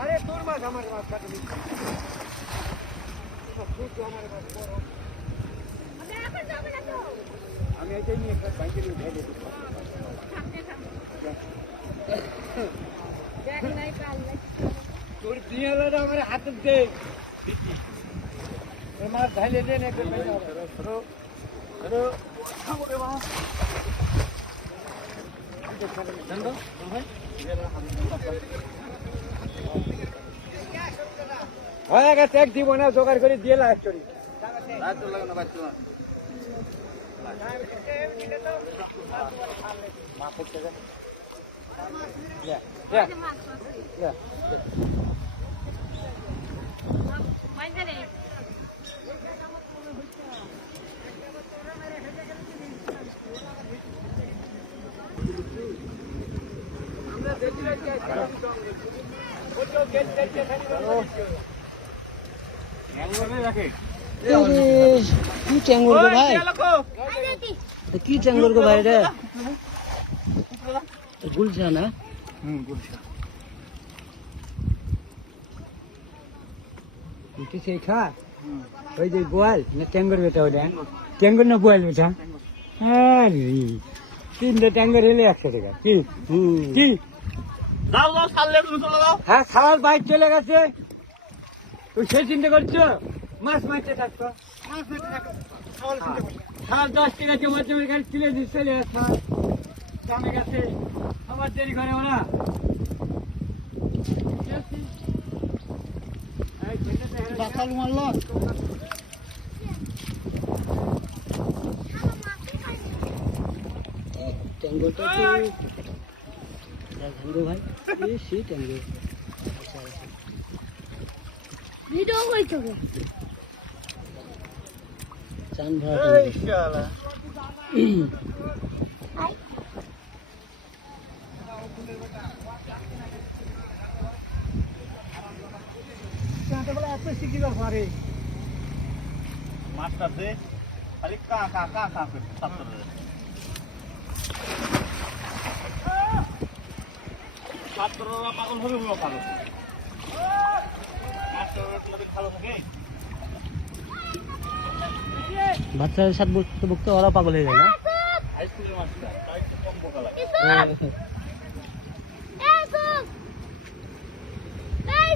আরে তোর মাছ আমার মাছ কাটে আমি এটাই নিয়ে ব্যাংকে নিয়ে ভেজে তোর দিয়ে আমার হাতে দে মাছ ঢাইলে দেন একটু হয়ে গেছে এক দিব না জোগাড় করে দিয়ে লাগ চলি কি চ্যাঙ্গুর গো ভাই কি চ্যাঙ্গুর গো ভাই রে গুলশা না গুলশা কি সেই খা ওই যে গোয়াল না ট্যাঙ্গর বেটা ওটা ট্যাঙ্গর না গোয়াল বেটা হ্যাঁ তিনটে ট্যাঙ্গর হলে 100 টাকা কি কি যাও যাও ছাড়লে তুমি চলে যাও হ্যাঁ খাওয়ার বাইক চলে গেছে তুই সেই চিন্তা করছো মাছ মারতে থাকতো খাওয়ার 10 টাকা জমা জমা গাড়ি তুলে দিয়ে চলে যাচ্ছে দামে গেছে আমার দেরি করে ওরা বাতাল মারলো ট্যাঙ্গোটা তো দেখেন ভাই এই সেই ট্যাঙ্গো ভিডিও করছো চান ভরা মাছটা দে খালি কা কা কা কা করে সাতটা ছাত্ররা পাগল হবে বলো পাগল মাস্টাররা ভালো থাকে বাচ্চাদের সাথে বকতে বকতে ওরা পাগল হয়ে যায় না হাইস্কুলের মাস্টার তাই একটু কম বোকা লাগে এই